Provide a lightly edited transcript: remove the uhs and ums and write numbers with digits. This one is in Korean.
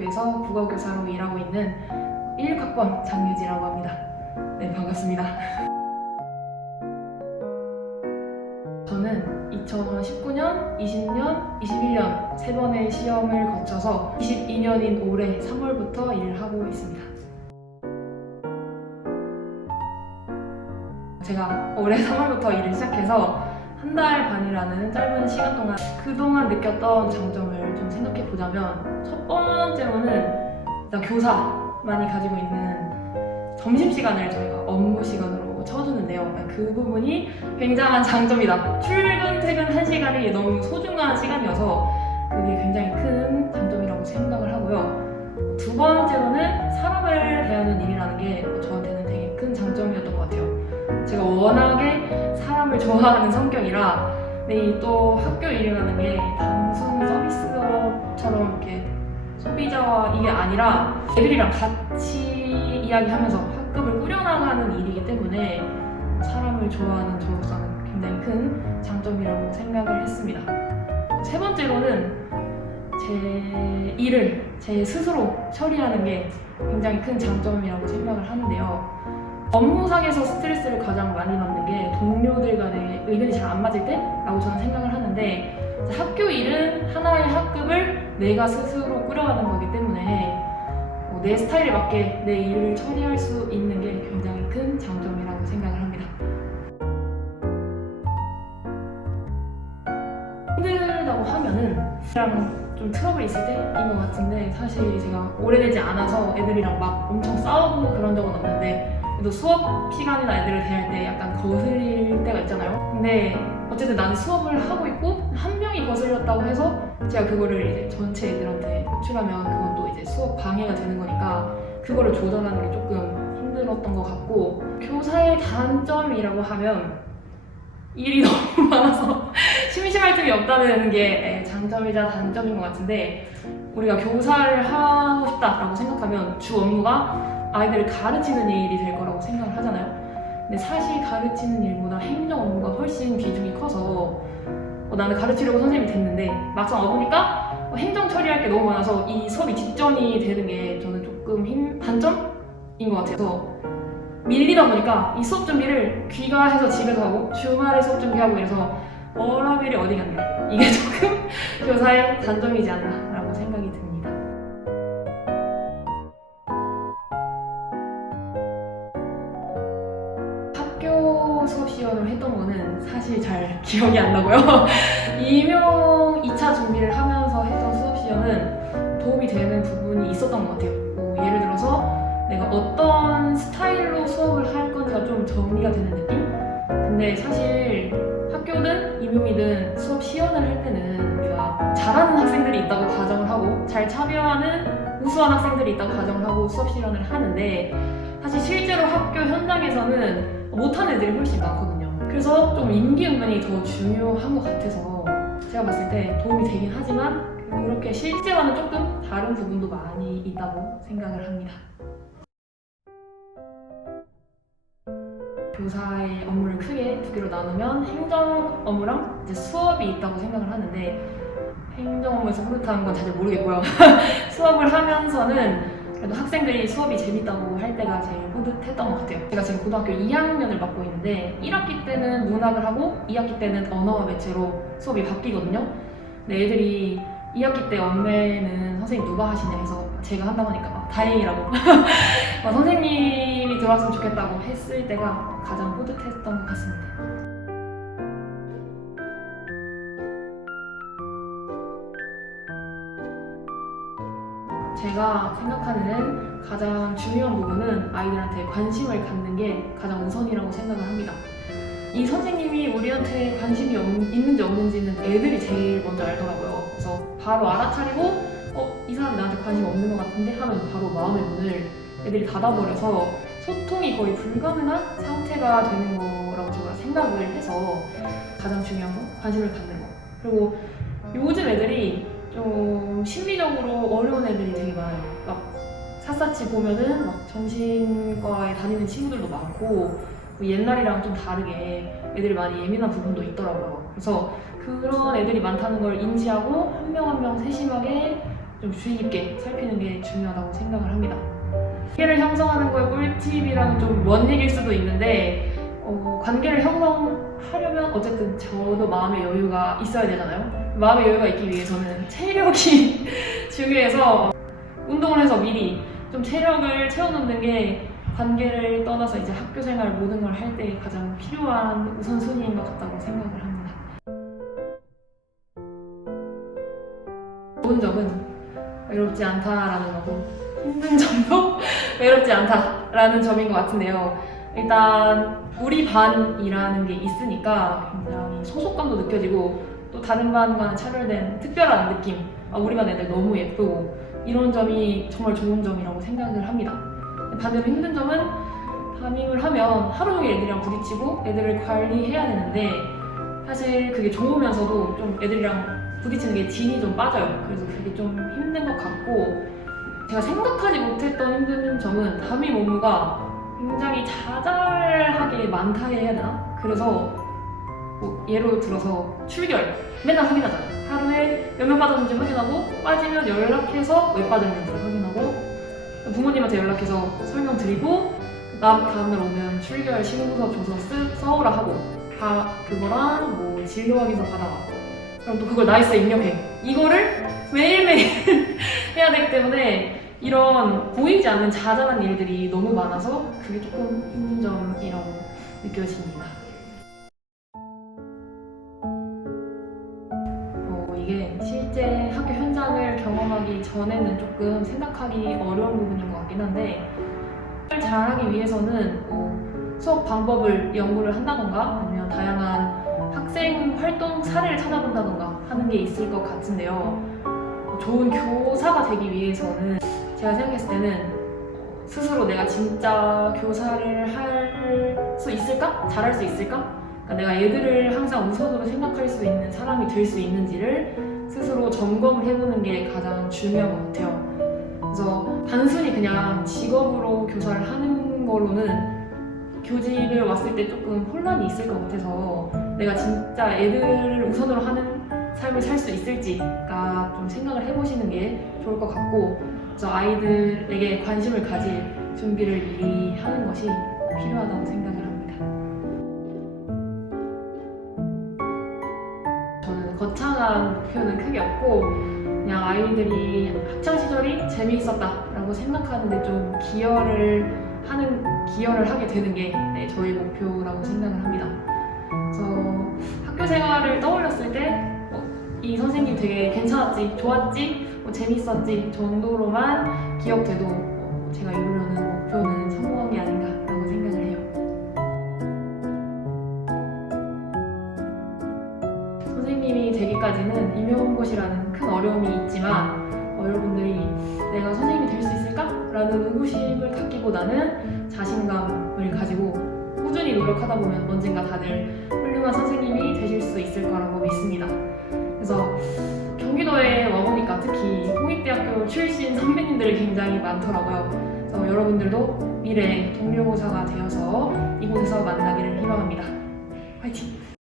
고등학교에서 국어교사로 일하고 있는 16학번 장유지라고 합니다. 네, 반갑습니다. 저는 2019년, 20년, 21년 세 번의 시험을 거쳐서 22년인 올해 3월부터 일을 하고 있습니다. 제가 올해 3월부터 일을 시작해서 한 달 반이라는 짧은 시간 동안 그동안 느꼈던 장점을 좀 생각해 보자면, 첫 번째로는 일단 교사만이 가지고 있는 점심시간을 저희가 업무 시간으로 쳐주는데요. 그 부분이 굉장한 장점이다. 출근, 퇴근 1시간이 너무 소중한 시간이어서 그게 굉장히 큰 장점이라고 생각을 하고요. 두 번째로는 사람을 대하는 일이라는 게 저한테는 되게 큰 장점이었던 것 같아요. 제가 워낙에 사람을 좋아하는 성격이라, 또 학교 일이라는 게 단순 서비스업처럼 이렇게 소비자와 이게 아니라 애들이랑 같이 이야기하면서 학급을 꾸려나가는 일이기 때문에 사람을 좋아하는 저로서는 굉장히 큰 장점이라고 생각을 했습니다. 세 번째로는 제 일을 제 스스로 처리하는 게 굉장히 큰 장점이라고 생각을 하는데요. 업무상에서 스트레스를 가장 많이 받는 게 동료들 간의 의견이 잘 안 맞을 때라고 저는 생각을 하는데, 학교 일은 하나의 학급을 내가 스스로 꾸려가는 거기 때문에 내 스타일에 맞게 내 일을 처리할 수 있는 게 굉장히 큰 장점이라고 생각을 합니다. 힘들다고 하면은 그냥 좀 트러블이 있을 때인 것 같은데, 사실 제가 오래되지 않아서 애들이랑 막 엄청 싸우고 그런 적은 없는데, 그래도 수업 시간이나 애들을 대할 때 약간 거슬릴 때가 있잖아요. 근데 어쨌든 나는 수업을 하고 있고 한 명이 거슬렸다고 해서 제가 그거를 이제 전체 애들한테 호출하면 그건 또 이제 수업 방해가 되는 거니까 그거를 조절하는 게 조금 힘들었던 것 같고, 교사의 단점이라고 하면 일이 너무 많아서 심심할 틈이 없다는 게 장점이자 단점인 것 같은데, 우리가 교사를 하고 싶다라고 생각하면 주 업무가 아이들을 가르치는 일이 될 거라고 생각을 하잖아요. 근데 사실 가르치는 일보다 행정 업무가 훨씬 비중이 커서 나는 가르치려고 선생님이 됐는데 막상 와보니까 행정 처리할 게 너무 많아서 이 수업이 뒷전이 되는 게 저는 조금 단점인 것 같아서, 밀리다 보니까 이 수업 준비를 귀가해서 집에서 하고 주말에 수업 준비하고 이래서 워라벨이 어디 갔냐, 이게 조금 교사의 단점이지 않나 라고 생각이 듭니다. 학교 수업 시연을 했던 거는 사실 잘 기억이 안 나고요. 임용 2차 준비를 하면서 했던 수업 시연은 도움이 되는 부분이 있었던 것 같아요. 예를 들어서 내가 어떤 스타일로 수업을 할 건지가 좀 정리가 되는 느낌? 근데 사실 학교든 임용이든 수업 시연을 할 때는 우리가 잘하는 학생들이 있다고 가정을 하고 잘 참여하는 우수한 학생들이 있다고 가정을 하고 수업 시연을 하는데, 사실 실제로 학교 현장에서는 못하는 애들이 훨씬 많거든요. 그래서 좀 임기응변이 더 중요한 것 같아서 제가 봤을 때 도움이 되긴 하지만 그렇게 실제와는 조금 다른 부분도 많이 있다고 생각을 합니다. 교사의 업무를 크게 두 개로 나누면 행정 업무랑 이제 수업이 있다고 생각을 하는데, 행정 업무에서 뿌듯한 건 잘 모르겠고요. 수업을 하면서는 그래도 학생들이 수업이 재밌다고 할 때가 제일 뿌듯했던 것 같아요. 제가 지금 고등학교 2학년을 맡고 있는데 1학기 때는 문학을 하고 2학기 때는 언어와 매체로 수업이 바뀌거든요. 근데 애들이 2학기 때 언매는 선생님 누가 하시냐 해서 제가 한다고 하니까 다행이라고 선생님이 들어왔으면 좋겠다고 했을 때가 가장 뿌듯했던 것 같습니다. 제가 생각하는 가장 중요한 부분은 아이들한테 관심을 갖는 게 가장 우선이라고 생각을 합니다. 이 선생님이 우리한테 관심이 있는지 없는지는 애들이 제일 먼저 알더라고요. 그래서 바로 알아차리고 이 사람이 나한테 관심 없는 것 같은데 하면 바로 마음의 문을 애들이 닫아버려서 소통이 거의 불가능한 상태가 되는 거라고 제가 생각을 해서, 가장 중요한 건 관심을 갖는 거. 그리고 요즘 애들이 좀 심리적으로 어려운 애들이 되게 많아요. 막 샅샅이 보면은 막 정신과에 다니는 친구들도 많고 옛날이랑 좀 다르게 애들이 많이 예민한 부분도 있더라고요. 그래서 그런 애들이 많다는 걸 인지하고 한 명 한 명 세심하게 좀 주의 깊게 살피는 게 게 중요하다고 생각을 합니다. 관계를 형성하는 거에 꿀팁이랑 좀 먼 얘기일 수도 있는데 관계를 형성하려면 어쨌든 저도 마음의 여유가 있어야 되잖아요. 마음의 여유가 있기 위해서는 체력이 중요해서 운동을 해서 미리 좀 체력을 채워놓는 게 관계를 떠나서 이제 학교 생활 모든 걸 할 때 가장 필요한 우선순위인 것 같다고 생각을 합니다. 좋은 점은 외롭지 않다라는 거고 힘든 점도 외롭지 않다라는 점인 것 같은데요. 일단 우리 반이라는 게 있으니까 굉장히 소속감도 느껴지고 또 다른 반과는 차별된 특별한 느낌, 우리 반 애들 너무 예쁘고 이런 점이 정말 좋은 점이라고 생각을 합니다. 반대로 힘든 점은 담임을 하면 하루 종일 애들이랑 부딪히고 애들을 관리해야 되는데 사실 그게 좋으면서도 좀 애들이랑 부딪히는 게 진이 좀 빠져요. 그래서 그게 좀 힘든 것 같고 제가 생각하지 못했던 힘든 점은 담임 업무가 굉장히 자잘하게 많다 해야 되나? 그래서 예로 들어서 출결 맨날 확인하잖아요. 하루에 몇 명 빠졌는지 확인하고 빠지면 연락해서 왜 빠졌는지 확인하고 부모님한테 연락해서 설명드리고 다음날 오면 출결 신고서 줘서 써오라 하고 그거랑 뭐 진로 확인서 받아와 그럼 또 그걸 나이스에 입력해 이거를 매일매일 해야 되기 때문에 이런 보이지 않는 자잘한 일들이 너무 많아서 그게 조금 힘든 점이라고 느껴집니다. 이게 실제 학교 현장을 경험하기 전에는 조금 생각하기 어려운 부분인 것 같긴 한데 잘하기 위해서는 수업 방법을 연구를 한다던가 아니면 다양한 학생 활동 사례를 찾아본다던가 하는 게 있을 것 같은데요. 좋은 교사가 되기 위해서는 제가 생각했을 때는 스스로 내가 진짜 교사를 할 수 있을까? 잘할 수 있을까? 그러니까 내가 애들을 항상 우선으로 생각할 수 있는 사람이 될 수 있는지를 스스로 점검을 해보는 게 가장 중요한 것 같아요. 그래서 단순히 그냥 직업으로 교사를 하는 거로는 교직을 왔을 때 조금 혼란이 있을 것 같아서 내가 진짜 애들을 우선으로 하는 삶을 살 수 있을지가 좀 생각을 해보시는 게 좋을 것 같고 그래서 아이들에게 관심을 가질 준비를 미리 하는 것이 필요하다고 생각을 합니다. 저는 거창한 목표는 크게 없고 그냥 아이들이 학창시절이 재미있었다라고 생각하는데 좀 기여를 하게 되는 게 저희 목표라고 생각을 합니다. 그래서 학교 생활을 떠올렸을 때 이 선생님 되게 괜찮았지, 좋았지, 재밌었지 정도로만 기억돼도 제가 이루려는 목표는 성공한 게 아닌가라고 생각을 해요. 선생님이 되기까지는 임용고시라는 큰 어려움이 있지만 여러분들이 내가 선생님이 될 수 있을까? 라는 의구심을 갖기보다는 자신감을 가지고 꾸준히 노력하다 보면 언젠가 다들 훌륭한 선생님이 되실 수 있을 거라고 믿습니다. 그래서 경기도에 와보니까 특히 홍익대학교 출신 선배님들이 굉장히 많더라고요. 그래서 여러분들도 미래의 동료고사가 되어서 이곳에서 만나기를 희망합니다. 화이팅!